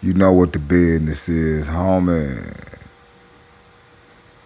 You know what the business is, homie.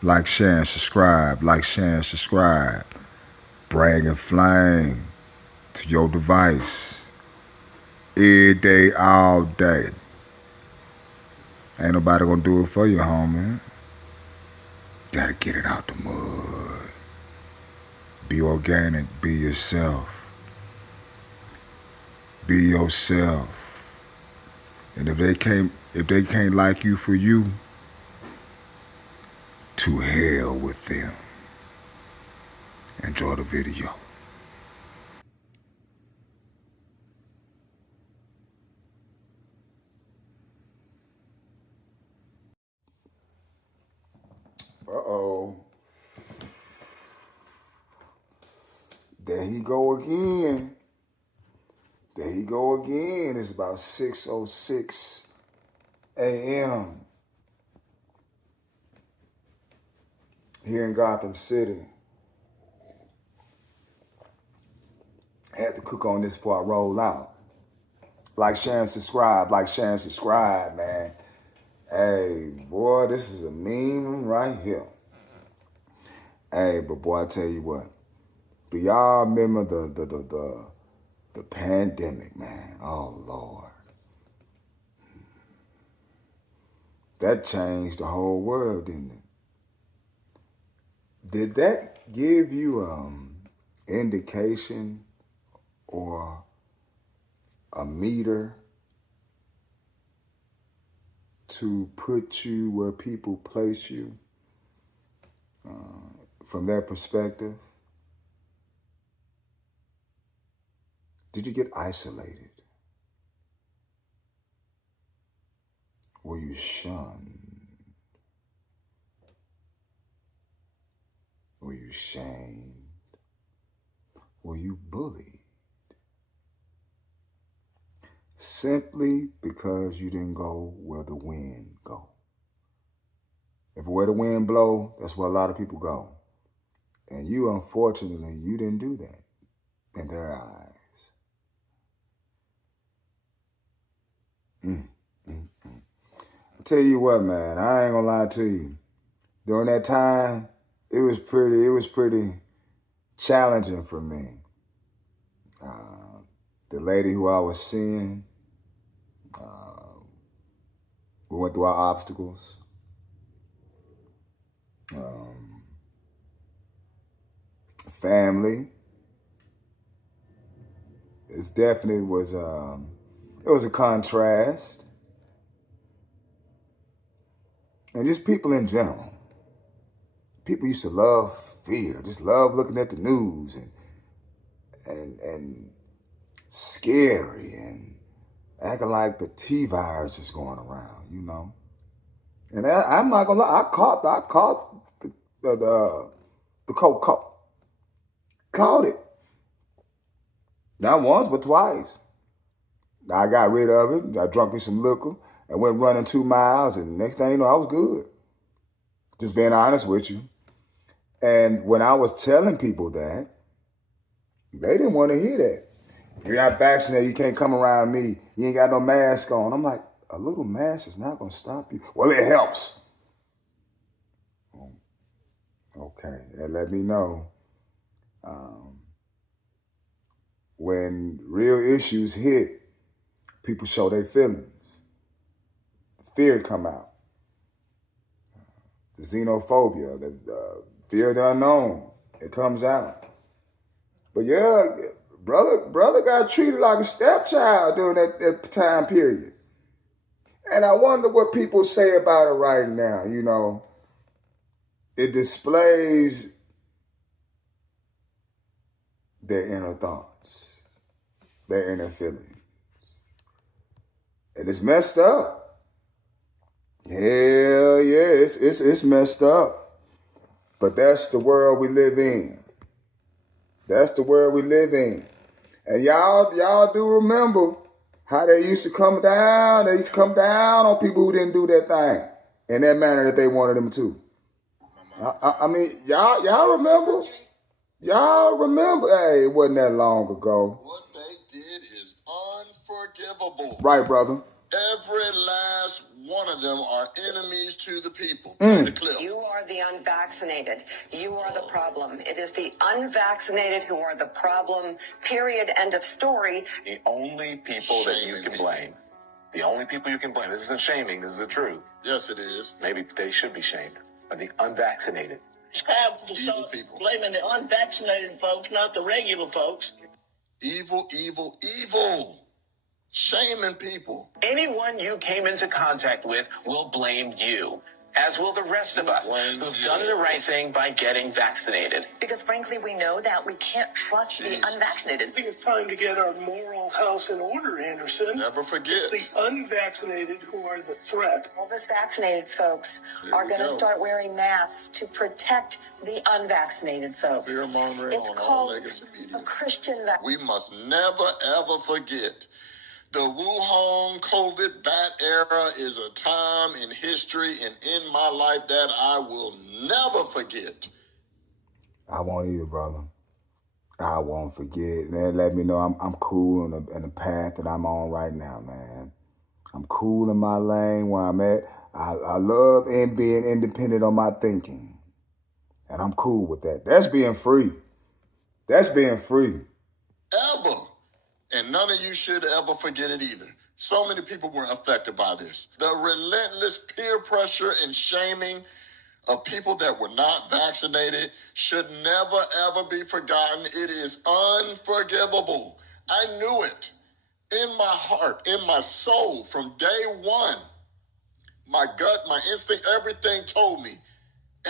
Like, share, and subscribe. Like, share, and subscribe. Bringing flame to your device. Every day, all day. Ain't nobody gonna do it for you, homie. Gotta get it out the mud. Be organic. Be yourself. Be yourself. And if they can't like you for you, to hell with them. Enjoy the video. Uh-oh. There he go again. There he go again. It's about 6:06 a.m. here in Gotham City. I had to cook on this before I roll out. Like, share, and subscribe. Like, share, and subscribe, man. Hey, boy, this is a meme right here. Hey, but boy, I tell you what. Do y'all remember the pandemic, man? Oh, Lord. That changed the whole world, didn't it? Did that give you indication or a meter to put you where people place you from their perspective? Did you get isolated? Were you shunned? Were you shamed? Were you bullied? Simply because you didn't go where the wind go. If where the wind blow, that's where a lot of people go. And you, unfortunately, you didn't do that in their eyes. I tell you what, man, I ain't gonna lie to you. During that time, it was pretty challenging for me. The lady who I was seeing, we went through our obstacles. Family. It definitely was, it was a contrast. And just people in general. People used to love fear, just love looking at the news and scary and acting like the T virus is going around, you know. And I'm not gonna lie, I caught the cold. Caught it. Not once, but twice. I got rid of it. I drank me some liquor and went running 2 miles, and next thing you know, I was good. Just being honest with you. And when I was telling people that, they didn't want to hear that. You're not vaccinated, you can't come around me, you ain't got no mask on. I'm like, a little mask is not going to stop you. Well, it helps. Okay, that let me know. When real issues hit, people show their feelings. Fear come out. The xenophobia, the fear of the unknown, it comes out. But yeah, brother got treated like a stepchild during that time period. And I wonder what people say about it right now, you know. It displays their inner thoughts, their inner feelings. And it's messed up. Hell yeah, it's messed up. But that's the world we live in. That's the world we live in. And y'all do remember how they used to come down. They used to come down on people who didn't do that thing in that manner that they wanted them to. I mean, y'all remember? Y'all remember? Hey, it wasn't that long ago. What they did is unforgivable. Right, brother. Every last one of them are enemies to the people. Play the clip. You are the unvaccinated. You are the problem. It is the unvaccinated who are the problem. Period. End of story. The only people that you can blame. The only people you can blame. This isn't shaming. This is the truth. Yes, it is. Maybe they should be shamed. Are the unvaccinated. It's time to start blaming the unvaccinated folks, not the regular folks. Evil, evil, evil. Shaming people. Anyone you came into contact with will blame you, as will the rest of us who've done the right thing by getting vaccinated. Because frankly, we know that we can't trust the unvaccinated. I think it's time to get our moral house in order, Anderson. Never forget. It's the unvaccinated who are the threat. All those vaccinated folks are going to start wearing masks to protect the unvaccinated folks. It's called a Christian vaccine. We must never, ever forget. The Wuhan COVID bat era is a time in history and in my life that I will never forget. I won't either, brother. I won't forget. And that let me know I'm cool in the path that I'm on right now, man. I'm cool in my lane where I'm at. I love being independent on my thinking. And I'm cool with that. That's being free. That's being free. Ever. And none of you should ever forget it either. So many people were affected by this. The relentless peer pressure and shaming of people that were not vaccinated should never, ever be forgotten. It is unforgivable. I knew it in my heart, in my soul from day one. My gut, my instinct, everything told me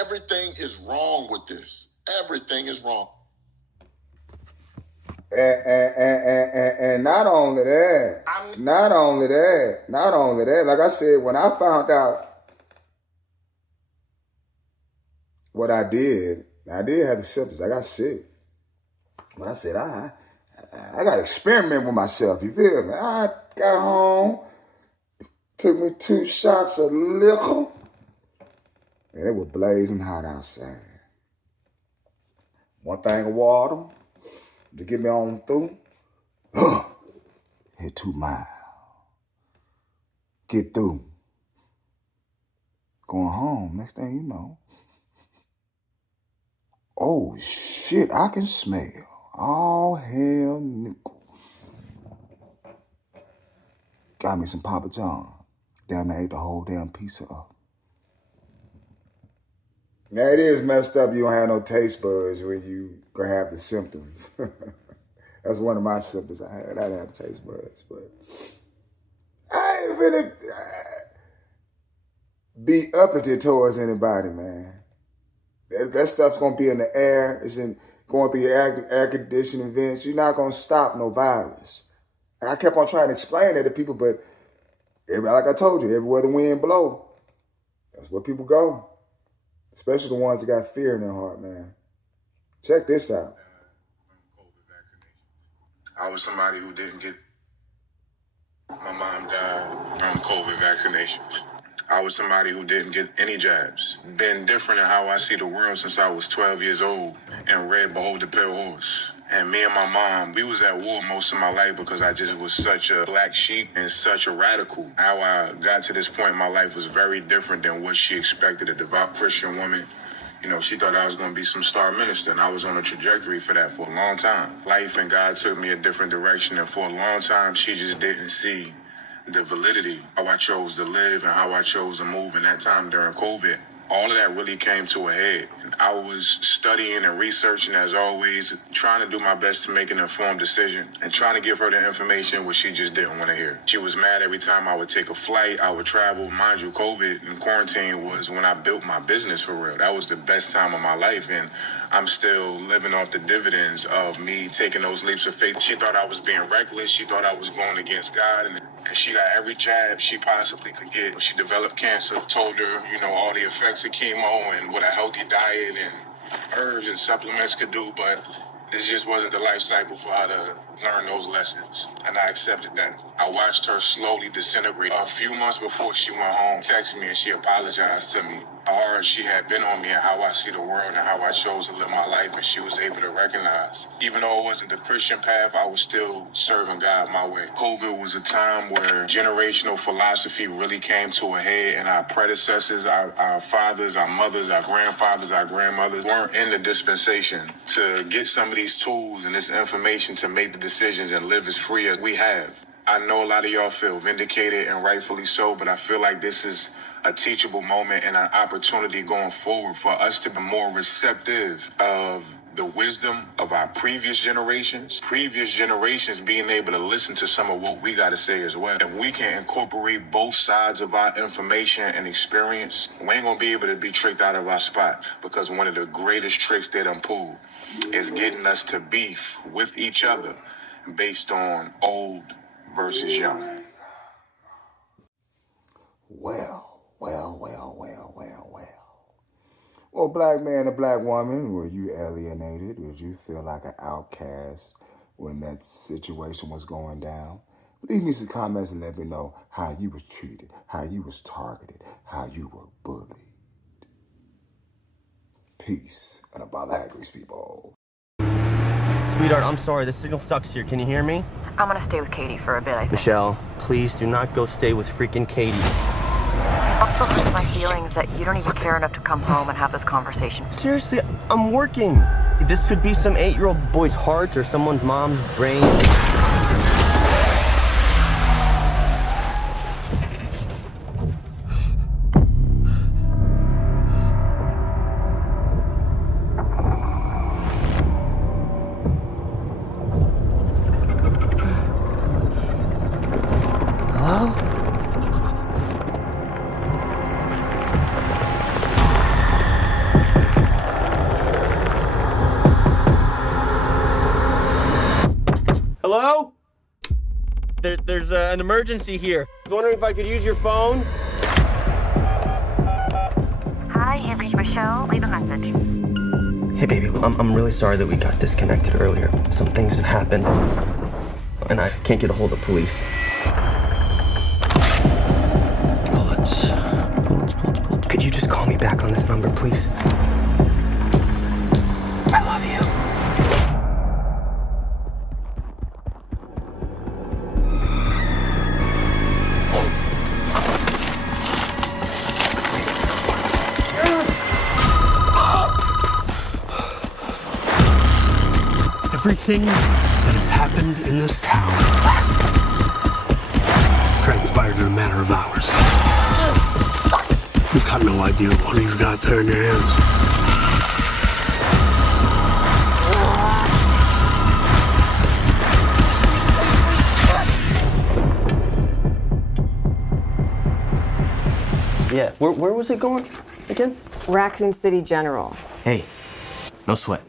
everything is wrong with this. Everything is wrong. And not only that, like I said, when I found out what I did have the symptoms. I got sick. But I said, I got to experiment with myself. You feel me? I got home, took me 2 shots of liquor, and it was blazing hot outside. 1 thing of water to get me on through. Hit 2 miles. Get through. Going home. Next thing you know. Oh, shit. I can smell. All hell nickel. Got me some Papa John. Damn, I ate the whole damn pizza up. Now, it is messed up. You don't have no taste buds when you gonna have the symptoms. That's one of my symptoms I had. I didn't have taste buds, but I ain't finna be uppity towards anybody, man. That stuff's gonna be in the air. It's going through your air conditioning vents. You're not gonna stop no virus. And I kept on trying to explain that to people, but like I told you, everywhere the wind blow, that's where people go. Especially the ones that got fear in their heart, man. Check this out. I was somebody who didn't get, my mom died from COVID vaccinations. I was somebody who didn't get any jabs. Been different in how I see the world since I was 12 years old and read Behold the Pale Horse. And me and my mom, we was at war most of my life because I just was such a black sheep and such a radical. How I got to this point in my life was very different than what she expected, a devout Christian woman. You know, she thought I was going to be some star minister, and I was on a trajectory for that for a long time. Life and God took me a different direction, and for a long time, she just didn't see the validity, how I chose to live and how I chose to move in that time during COVID. All of that really came to a head. I was studying and researching as always, trying to do my best to make an informed decision and trying to give her the information which she just didn't want to hear. She was mad every time I would take a flight, I would travel. Mind you, COVID and quarantine was when I built my business for real. That was the best time of my life, and I'm still living off the dividends of me taking those leaps of faith. She thought I was being reckless. She thought I was going against God, and she got every jab she possibly could get. She developed cancer, told her, all the effects of chemo and what a healthy diet and herbs and supplements could do, but this just wasn't the life cycle for her to learn those lessons. And I accepted that. I watched her slowly disintegrate. A few months before she went home, texted me and she apologized to me. how hard she had been on me and how I see the world and how I chose to live my life, and she was able to recognize. Even though it wasn't the Christian path, I was still serving God my way. COVID was a time where generational philosophy really came to a head, and our predecessors, our fathers, our mothers, our grandfathers, our grandmothers weren't in the dispensation to get some of these tools and this information to make the decisions and live as free as we have. I know a lot of y'all feel vindicated, and rightfully so, but I feel like this is a teachable moment and an opportunity going forward for us to be more receptive of the wisdom of our previous generations being able to listen to some of what we got to say as well. If we can incorporate both sides of our information and experience, we ain't gonna be able to be tricked out of our spot, because one of the greatest tricks they done pulled is getting us to beef with each other based on old versus young. Well, black man and black woman, were you alienated? Did you feel like an outcast when that situation was going down? Leave me some comments and let me know how you was treated, how you was targeted, how you were bullied. Peace and about Agri's people. Sweetheart, I'm sorry. The signal sucks here. Can you hear me? I'm gonna stay with Katie for a bit, I think. Michelle, please do not go stay with freaking Katie. Also hurts my feelings that you don't even care enough to come home and have this conversation. Seriously, I'm working. This could be some 8-year-old boy's heart or someone's mom's brain. Hello? There's an emergency here. I was wondering if I could use your phone. Hi, you've reached Michelle. Leave a message. Hey, baby, I'm really sorry that we got disconnected earlier. Some things have happened, and I can't get a hold of police. Bullets. Could you just call me back on this number, please? I love you. Everything that has happened in this town transpired in a matter of hours. You've got no idea what you've got there in your hands. Yeah, where was it going again? Raccoon City General. Hey, no sweat.